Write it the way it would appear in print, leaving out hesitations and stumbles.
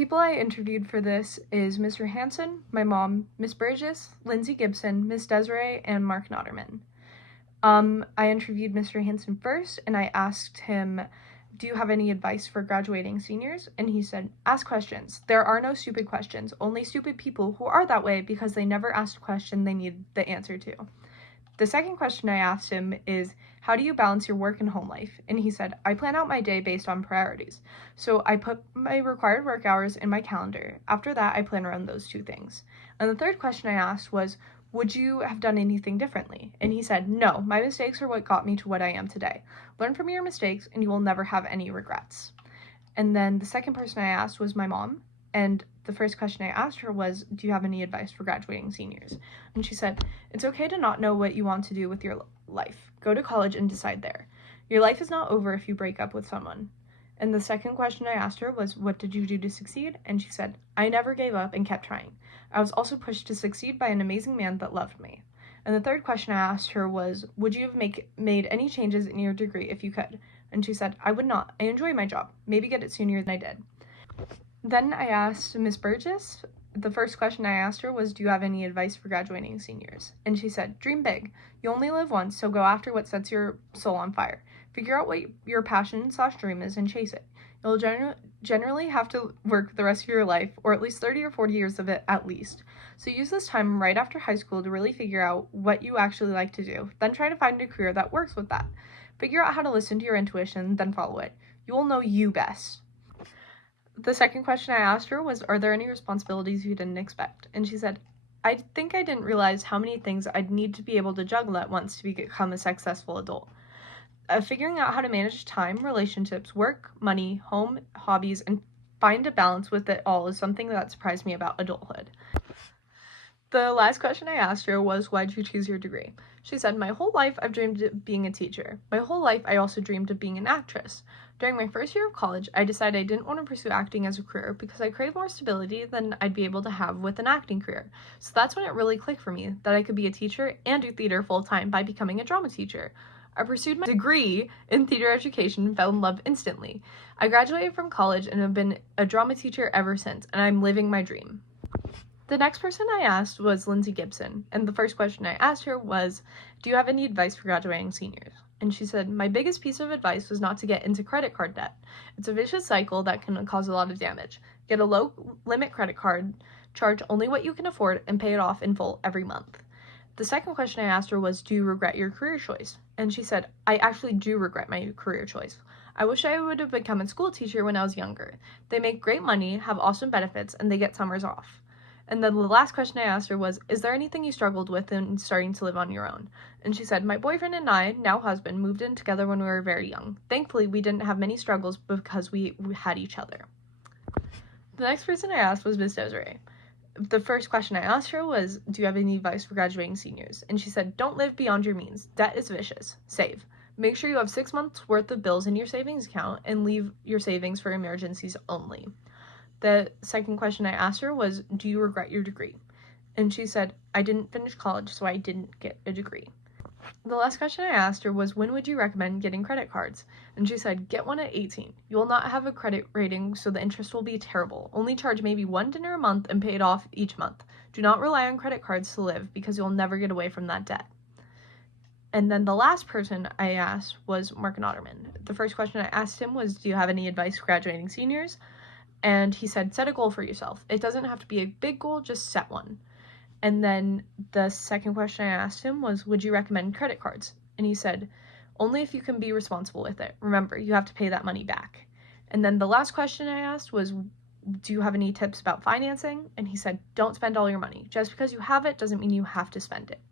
people I interviewed for this is Mr. Hansen, my mom, Miss Burgess, Lindsay Gibson, Miss Desiree, and Mark Notterman. I interviewed Mr. Hansen first, and I asked him, do you have any advice for graduating seniors? And he said, ask questions. There are no stupid questions, only stupid people who are that way because they never asked a question they need the answer to. The second question I asked him is, how do you balance your work and home life? And he said, I plan out my day based on priorities. So I put my required work hours in my calendar. After that, I plan around those two things. And the third question I asked was, would you have done anything differently? And he said, no, my mistakes are what got me to what I am today. Learn from your mistakes and you will never have any regrets. And then the second person I asked was my mom. And the first question I asked her was, do you have any advice for graduating seniors? And she said, it's okay to not know what you want to do with your life. Go to college and decide there. Your life is not over if you break up with someone. And the second question I asked her was, what did you do to succeed? And she said, I never gave up and kept trying. I was also pushed to succeed by an amazing man that loved me. And the third question I asked her was, would you have made any changes in your degree if you could? And she said, I would not. I enjoy my job. Maybe get it sooner than I did. Then I asked Miss Burgess, the first question I asked her was, do you have any advice for graduating seniors? And she said, dream big. You only live once, so go after what sets your soul on fire. Figure out what your passion/dream is and chase it. You'll generally have to work the rest of your life, or at least 30 or 40 years of it at least. So use this time right after high school to really figure out what you actually like to do. Then try to find a career that works with that. Figure out how to listen to your intuition, then follow it. You will know you best. The second question I asked her was, are there any responsibilities you didn't expect? And she said, I think I didn't realize how many things I'd need to be able to juggle at once to become a successful adult. Figuring out how to manage time, relationships, work, money, home, hobbies, and find a balance with it all is something that surprised me about adulthood. The last question I asked her was, why did you choose your degree? She said, my whole life I've dreamed of being a teacher. My whole life I also dreamed of being an actress. During my first year of college, I decided I didn't want to pursue acting as a career because I craved more stability than I'd be able to have with an acting career. So that's when it really clicked for me that I could be a teacher and do theater full-time by becoming a drama teacher. I pursued my degree in theater education and fell in love instantly. I graduated from college and have been a drama teacher ever since, and I'm living my dream. The next person I asked was Lindsay Gibson, and the first question I asked her was, do you have any advice for graduating seniors? And she said, my biggest piece of advice was not to get into credit card debt. It's a vicious cycle that can cause a lot of damage. Get a low-limit credit card, charge only what you can afford, and pay it off in full every month. The second question I asked her was, do you regret your career choice? And she said, I actually do regret my career choice. I wish I would have become a school teacher when I was younger. They make great money, have awesome benefits, and they get summers off. And then the last question I asked her was, is there anything you struggled with in starting to live on your own? And she said, my boyfriend and I, now husband, moved in together when we were very young. Thankfully, we didn't have many struggles because we had each other. The next person I asked was Miss Desiree. The first question I asked her was, do you have any advice for graduating seniors? And she said, don't live beyond your means. Debt is vicious. Save. Make sure you have 6 months worth of bills in your savings account and leave your savings for emergencies only. The second question I asked her was, do you regret your degree? And she said, I didn't finish college, so I didn't get a degree. The last question I asked her was, when would you recommend getting credit cards? And she said, get one at 18. You will not have a credit rating, so the interest will be terrible. Only charge maybe one dinner a month and pay it off each month. Do not rely on credit cards to live because you'll never get away from that debt. And then the last person I asked was Mark Notterman. The first question I asked him was, do you have any advice for graduating seniors? And he said, set a goal for yourself. It doesn't have to be a big goal, just set one. And then the second question I asked him was, would you recommend credit cards? And he said, only if you can be responsible with it. Remember, you have to pay that money back. And then the last question I asked was, do you have any tips about financing? And he said, don't spend all your money. Just because you have it doesn't mean you have to spend it.